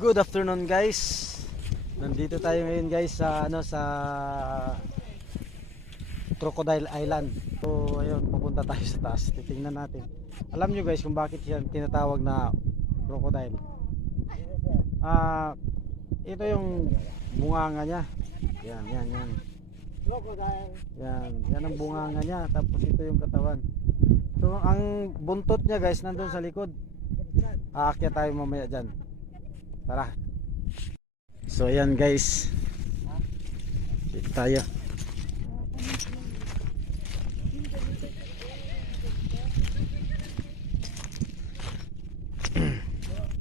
Good afternoon guys. Nandito tayo ngayon guys sa sa Crocodile Island. So ayun, pupunta tayo sa taas. Titingnan natin. Alam nyo guys kung bakit yan tinatawag na crocodile. Ito yung bunganga niya. Yan. Crocodile. Yan ang bunganga niya. Tapos ito yung katawan. So ang buntot niya guys nandun sa likod. Aakyat tayo mamaya dyan. Tara. So ayan guys. Dito tayo.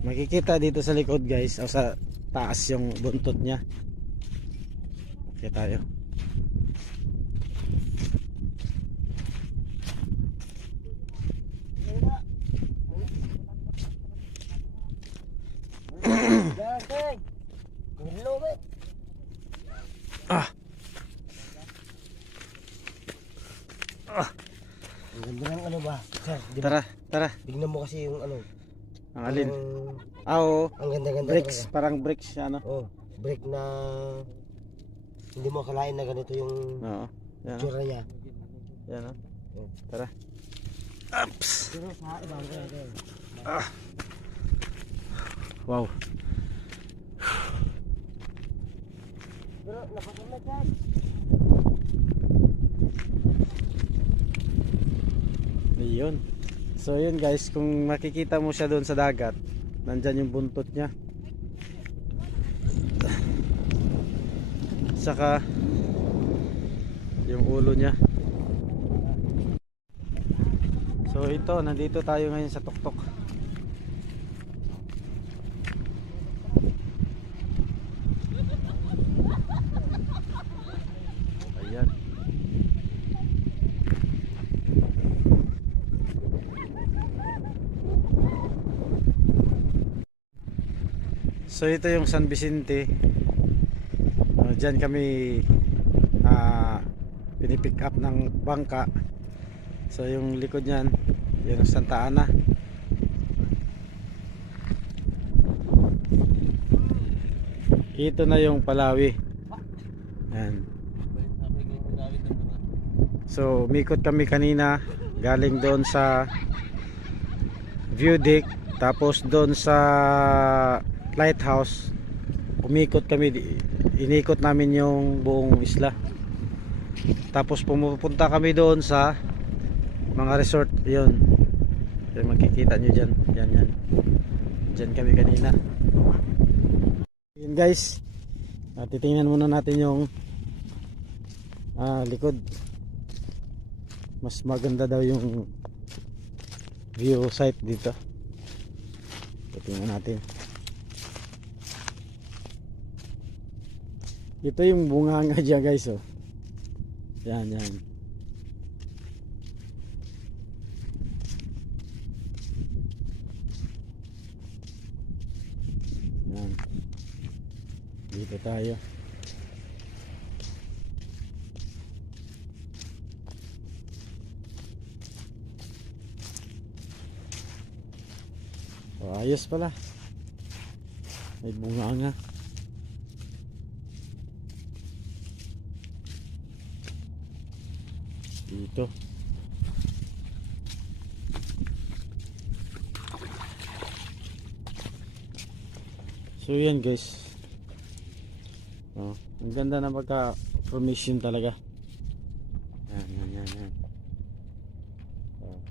Makikita dito sa likod guys o sa taas yung buntot niya. Okay tayo. Ang ganda ng ano ba? Sir, di ba? Tara. Tignan mo kasi yung ano. Ang alin? Ang, Oo. ang ganda-ganda Bricks, talaga. parang bricks siya no. Oh, break na hindi mo akalain na ganito yung Oo. Yan. tsura niya. Yan no. Oh. Tara. Ups. Pero sa ibang kaya. Wow. Pero napatuloy yan. Ayun. So yun guys, kung makikita mo siya doon sa dagat, nandyan yung buntot niya. Saka yung ulo niya. So ito, nandito tayo ngayon sa tuktok. Ayan. So ito yung San Vicente. Diyan kami pinipick up ng bangka. So yung likod niyan, yan ang Santa Ana. Ito na yung Palawi. Yan. So umikot kami kanina galing doon sa view deck, tapos doon sa lighthouse umikot kami, inikot namin yung buong isla, tapos pumupunta kami doon sa mga resort. Yun, makikita nyo dyan, dyan kami kanina. Yun guys, titingnan muna natin yung likod. Mas maganda daw yung view site dito. Titingnan natin. Ito yung bunganga dyan guys, oh. Yan. Yan. Dito tayo. Oh, ayos pala. May bunganga. Dito. So yan guys. Oh, ang ganda na pagka-formation talaga. Yan. Oh.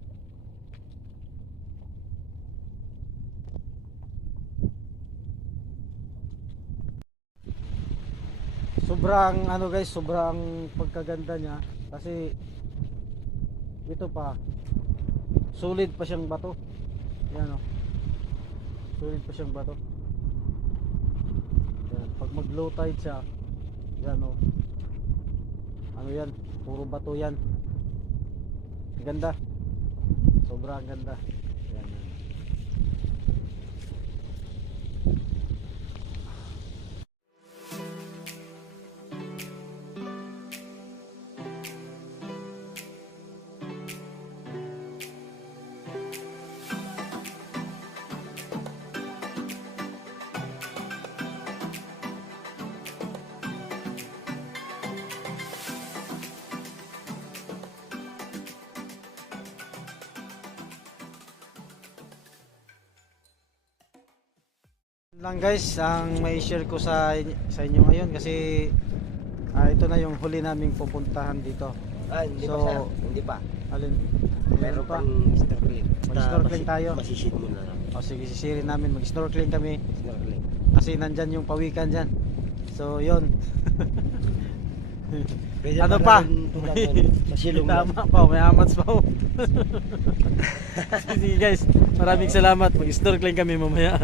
Sobrang ano guys, sobrang pagkaganda niya kasi ito pa, solid pa siyang bato. Yan oh. Solid pa siyang bato. Yan, pag mag low tide siya, yan oh. Ano yan? Puro bato yan. Ganda. Sobrang ganda. Yan. Lang guys, ang may share ko sa inyo ngayon kasi ito na yung huli naming pupuntahan dito. Hindi So, pa sir. Hindi pa. Alin? Meron pa. pang snorkeling. Mag-snorkeling tayo. Masisid mo na lang. O sige, sisirin namin, mag-snorkeling kami Snorkeling. kasi nandyan yung pawikan dyan. So yun. Pwede Ano pa? Tulad nun, sa silong lang. Tama pa, may amats pa. Sige guys, maraming salamat. Mag-snorkeling kami mamaya.